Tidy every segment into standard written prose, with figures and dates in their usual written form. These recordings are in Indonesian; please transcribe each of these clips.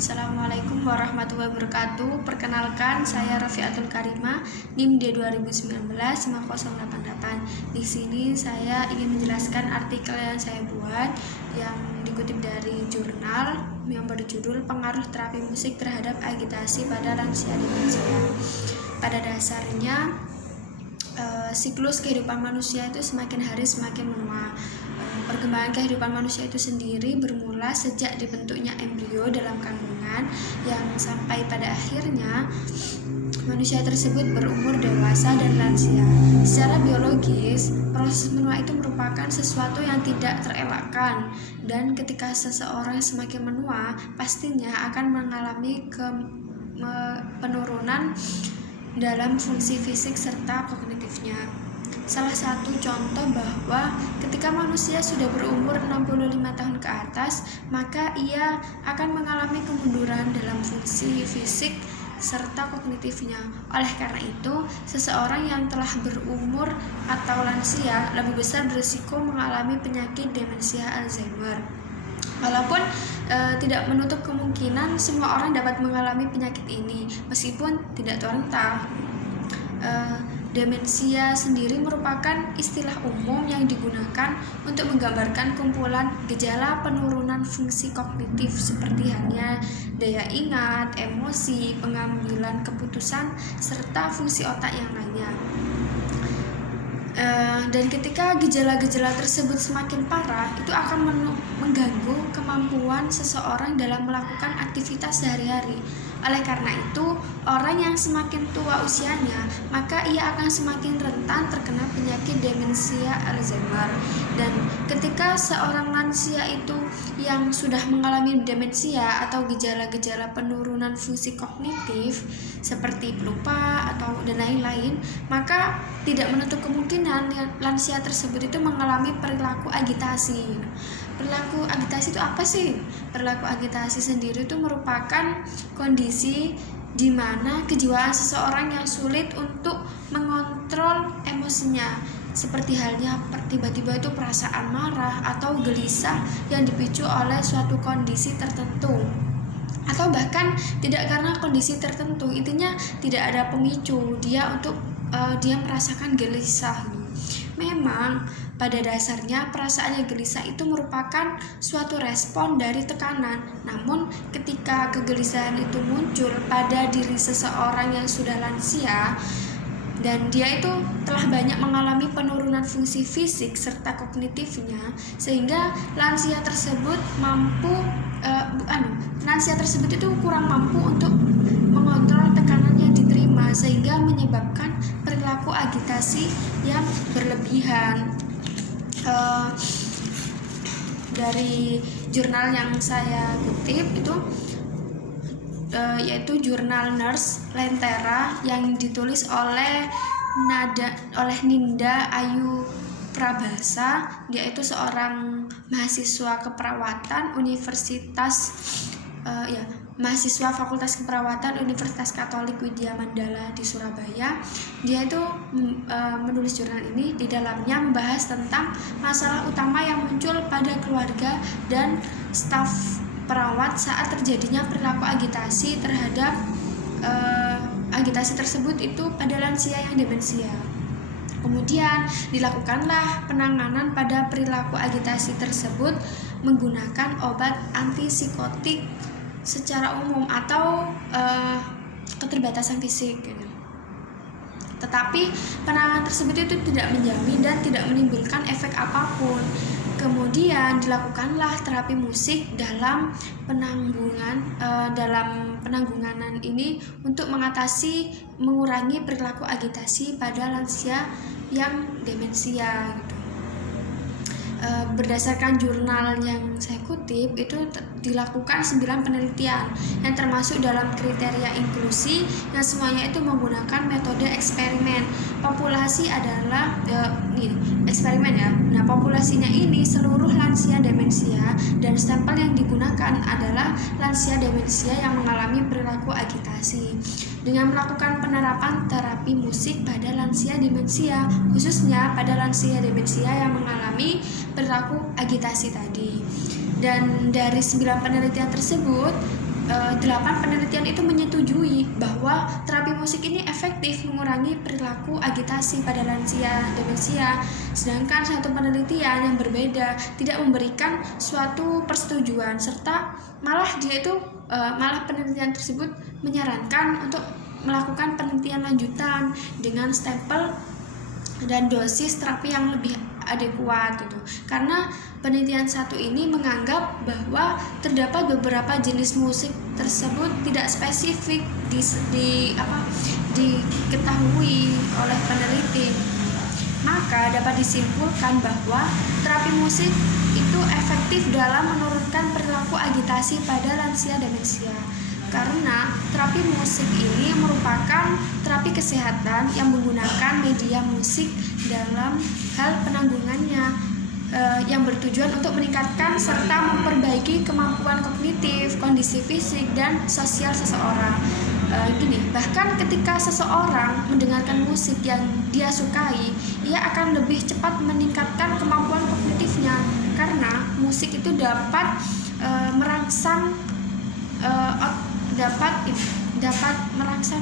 Assalamualaikum warahmatullahi wabarakatuh. Perkenalkan, saya Rafiatul Karimah, NIM D2019-5088. Di sini saya ingin menjelaskan artikel yang saya buat yang dikutip dari jurnal yang berjudul Pengaruh Terapi Musik Terhadap Agitasi pada Lansia Demensia. Pada dasarnya, siklus kehidupan manusia itu semakin hari semakin menua. Perkembangan kehidupan manusia itu sendiri bermula sejak dibentuknya embrio dalam kandungan yang sampai pada akhirnya manusia tersebut berumur dewasa dan lansia. Secara biologis, proses menua itu merupakan sesuatu yang tidak terelakkan, dan ketika seseorang semakin menua, pastinya akan mengalami penurunan dalam fungsi fisik serta kognitifnya. Salah satu contoh bahwa ketika manusia sudah berumur 65 tahun ke atas, maka ia akan mengalami kemunduran dalam fungsi fisik serta kognitifnya. Oleh karena itu, seseorang yang telah berumur atau lansia lebih besar berisiko mengalami penyakit demensia Alzheimer. Walaupun tidak menutup kemungkinan semua orang dapat mengalami penyakit ini, meskipun tidak terentang. Demensia sendiri merupakan istilah umum yang digunakan untuk menggambarkan kumpulan gejala penurunan fungsi kognitif seperti halnya daya ingat, emosi, pengambilan keputusan, serta fungsi otak yang lainnya. Dan ketika gejala-gejala tersebut semakin parah, itu akan mengganggu kemampuan seseorang dalam melakukan aktivitas sehari-hari. Oleh karena itu, orang yang semakin tua usianya, maka ia akan semakin rentan terkena penyakit demensia Alzheimer. Dan ketika seorang lansia itu yang sudah mengalami demensia atau gejala-gejala penurunan fungsi kognitif seperti lupa atau dan lain-lain, maka tidak menutup kemungkinan lansia tersebut itu mengalami perilaku agitasi. Perilaku agitasi itu apa sih? Perilaku agitasi sendiri itu merupakan kondisi di mana kejiwaan seseorang yang sulit untuk mengontrol emosinya, seperti halnya tiba-tiba itu perasaan marah atau gelisah yang dipicu oleh suatu kondisi tertentu, atau bahkan tidak karena kondisi tertentu, intinya tidak ada pemicu dia untuk dia merasakan gelisah. Memang pada dasarnya perasaan yang gelisah itu merupakan suatu respon dari tekanan. Namun ketika kegelisahan itu muncul pada diri seseorang yang sudah lansia dan dia itu telah banyak mengalami penurunan fungsi fisik serta kognitifnya, sehingga lansia tersebut itu kurang mampu untuk mengontrol tekanan yang diterima, sehingga menyebabkan perilaku agitasi yang berlebihan. Dari jurnal yang saya kutip itu yaitu jurnal Nurse Lentera yang ditulis oleh Ninda Ayu Prabasa. Dia itu seorang mahasiswa keperawatan mahasiswa Fakultas Keperawatan Universitas Katolik Widya Mandala di Surabaya. Dia itu menulis jurnal ini. Di dalamnya membahas tentang masalah utama yang muncul pada keluarga dan staf perawat saat terjadinya perilaku agitasi terhadap agitasi tersebut itu pada lansia yang demensia. Kemudian dilakukanlah penanganan pada perilaku agitasi tersebut menggunakan obat antipsikotik secara umum atau keterbatasan fisik gitu. Tetapi penanganan tersebut itu tidak menjamin dan tidak menimbulkan efek apapun. Kemudian dilakukanlah terapi musik dalam penanggungan ini untuk mengurangi perilaku agitasi pada lansia yang demensia gitu. Berdasarkan jurnal yang saya kutip itu dilakukan 9 penelitian yang termasuk dalam kriteria inklusi yang semuanya itu menggunakan metode eksperimen. Populasi adalah eksperimen ya. Nah, populasinya ini seluruh lansia demensia dan sampel yang digunakan adalah lansia demensia yang mengalami perilaku agitasi. Dengan melakukan penerapan terapi musik pada lansia demensia, khususnya pada lansia demensia yang mengalami perilaku agitasi tadi. Dan dari 9 penelitian tersebut 8 penelitian itu menyetujui bahwa terapi musik ini efektif mengurangi perilaku agitasi pada lansia demensia, sedangkan satu penelitian yang berbeda tidak memberikan suatu persetujuan, serta malah malah penelitian tersebut menyarankan untuk melakukan penelitian lanjutan dengan stempel dan dosis terapi yang lebih adekuat gitu. Karena penelitian satu ini menganggap bahwa terdapat beberapa jenis musik tersebut tidak spesifik diketahui oleh peneliti. Maka dapat disimpulkan bahwa terapi musik itu efektif dalam menurunkan perilaku agitasi pada lansia demensia. Karena terapi musik ini merupakan terapi kesehatan yang menggunakan media musik dalam hal penanggungannya, yang bertujuan untuk meningkatkan serta memperbaiki kemampuan kognitif, kondisi fisik, dan sosial seseorang. Bahkan ketika seseorang mendengarkan musik yang dia sukai, ia akan lebih cepat meningkatkan kemampuan kognitifnya, karena musik itu dapat merangsang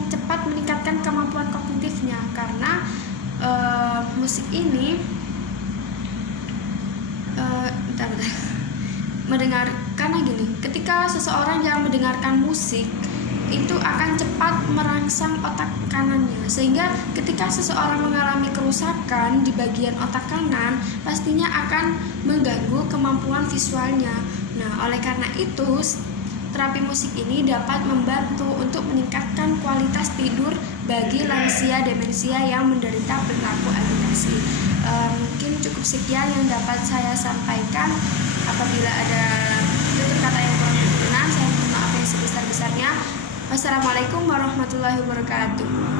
cepat meningkatkan kemampuan kognitifnya, karena musik ini ketika seseorang yang mendengarkan musik itu akan cepat merangsang otak kanannya, sehingga ketika seseorang mengalami kerusakan di bagian otak kanan pastinya akan mengganggu kemampuan visualnya. Nah, oleh karena itu terapi musik ini dapat membantu untuk meningkatkan kualitas tidur bagi lansia demensia yang menderita perilaku agitasi. Mungkin cukup sekian yang dapat saya sampaikan. Apabila ada tutur kata yang kurang berkenan, saya mohon maaf yang sebesar-besarnya. Wassalamualaikum warahmatullahi wabarakatuh.